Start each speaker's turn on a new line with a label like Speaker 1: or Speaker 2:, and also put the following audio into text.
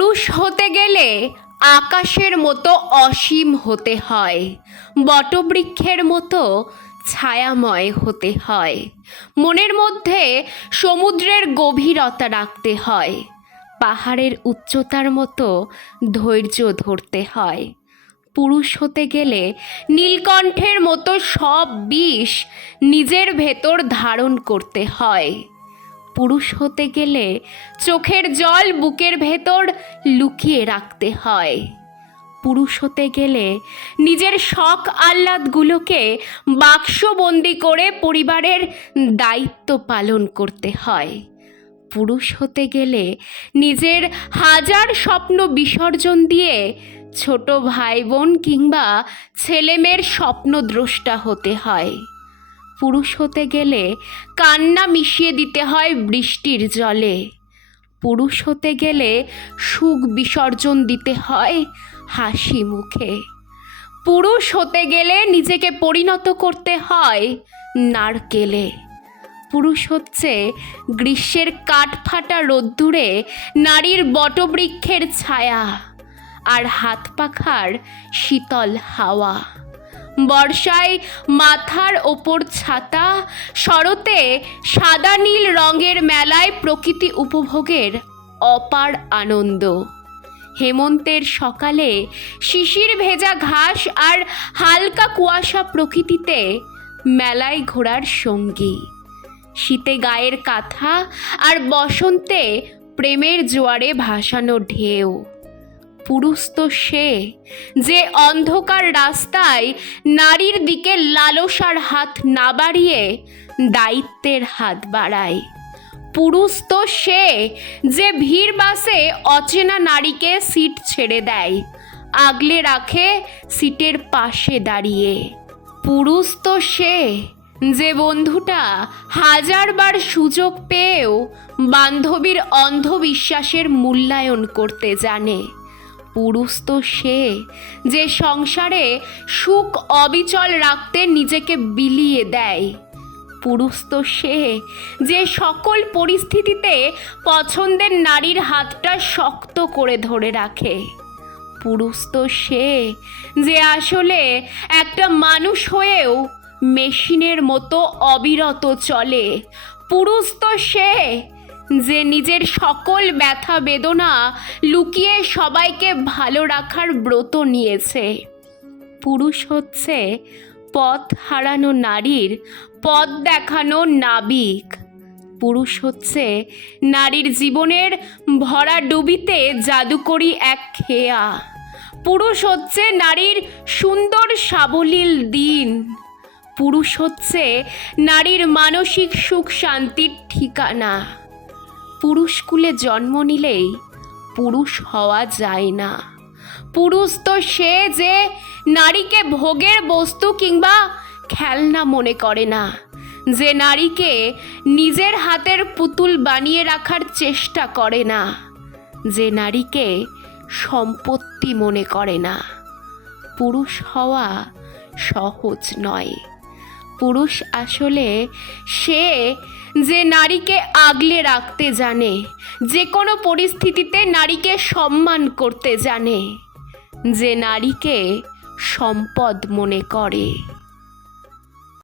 Speaker 1: পুরুষ হতে গেলে আকাশের মতো অসীম হতে হয়, বটবৃক্ষের মতো ছায়াময় হতে হয়। মনের মধ্যে সমুদ্রের গভীরতা রাখতে হয়, পাহাড়ের উচ্চতার মতো ধৈর্য ধরতে হয়। পুরুষ হতে গেলে নীলকণ্ঠের মতো সব বিষ নিজের ভেতর ধারণ করতে হয়। পুরুষ হতে গেলে চোখের জল বুকের ভেতর লুকিয়ে রাখতে হয়। পুরুষ হতে গেলে নিজের শখ আহ্লাদগুলোকে বাক্সবন্দি করে পরিবারের দায়িত্ব পালন করতে হয়। পুরুষ হতে গেলে নিজের হাজার স্বপ্ন বিসর্জন দিয়ে ছোট ভাই বোন কিংবা ছেলেমেয়ের স্বপ্নদ্রষ্টা হতে হয়। পুরুষ হতে গেলে কান্না মিশিয়ে দিতে হয় বৃষ্টির জলে। পুরুষ হতে গেলে সুখ বিসর্জন দিতে হয় হাসি মুখে। পুরুষ হতে গেলে নিজেকে পরিণত করতে হয় নারকেলে। পুরুষ হচ্ছে গ্রীষ্মের কাঠফাটা রোদ্দুরে নারীর বটবৃক্ষের ছায়া আর হাত পাখার শীতল হাওয়া। বর্ষায় মাথার ওপর ছাতা, শরতে সাদা নীল রঙের মেলায় প্রকৃতি উপভোগের অপার আনন্দ। হেমন্তের সকালে শিশির ভেজা ঘাস আর হালকা কুয়াশা প্রকৃতিতে মেলায় ঘোরার সঙ্গী। শীতে গায়ের কাঁথা আর বসন্তে প্রেমের জোয়ারে ভাসানো ঢেউ। পুরুষ তো সে যে অন্ধকার রাস্তায় নারীর দিকে লালসার হাত না বাড়িয়ে দায়িত্বের হাত বাড়ায়। পুরুষ তো সে যে ভিড় বাসে অচেনা নারীকে সিট ছেড়ে দেয়, আগলে রাখে সিটের পাশে দাঁড়িয়ে। পুরুষ তো সে যে বন্ধুটা হাজারবার সুযোগ পেয়েও বান্ধবীর অন্ধবিশ্বাসের মূল্যায়ন করতে জানে। পুরুষ তো সে, যে সংসারে সুখ অবিচল রাখতে নিজেকে বিলিয়ে দেয়। পুরুষ তো সে, যে সকল পরিস্থিতিতে পছন্দের নারীর হাতটা শক্ত করে ধরে রাখে। পুরুষ তো সে, যে আসলে একটা মানুষ হয়েও মেশিনের মতো অবিরত চলে। পুরুষ তো সে যে নিজের সকল ব্যথা বেদনা লুকিয়ে সবাইকে ভালো রাখার ব্রত নিয়েছে। পুরুষ হচ্ছে পথ হারানো নারীর, পথ দেখানো নাবিক। পুরুষ হচ্ছে নারীর জীবনের ভরা ডুবিতে জাদুকরি এক খেয়া। পুরুষ হচ্ছে নারীর সুন্দর সাবলীল দিন। পুরুষ হচ্ছে নারীর মানসিক সুখ শান্তির ঠিকানা। পুরুষ কুলে জন্ম নিলেই পুরুষ হওয়া যায় না। পুরুষ তো সে যে নারীকে ভোগের বস্তু কিংবা খেলনা মনে করে না। যে নারীকে নিজের হাতের পুতুল বানিয়ে রাখার চেষ্টা করে না। যে নারীকে সম্পত্তি মনে করে না। পুরুষ হওয়া সহজ নয়। পুরুষ আসলে সে যে নারীকে আগলে রাখতে জানে, যে কোনো পরিস্থিতিতে নারীকে সম্মান করতে জানে, যে নারীকে সম্পদ মনে করে।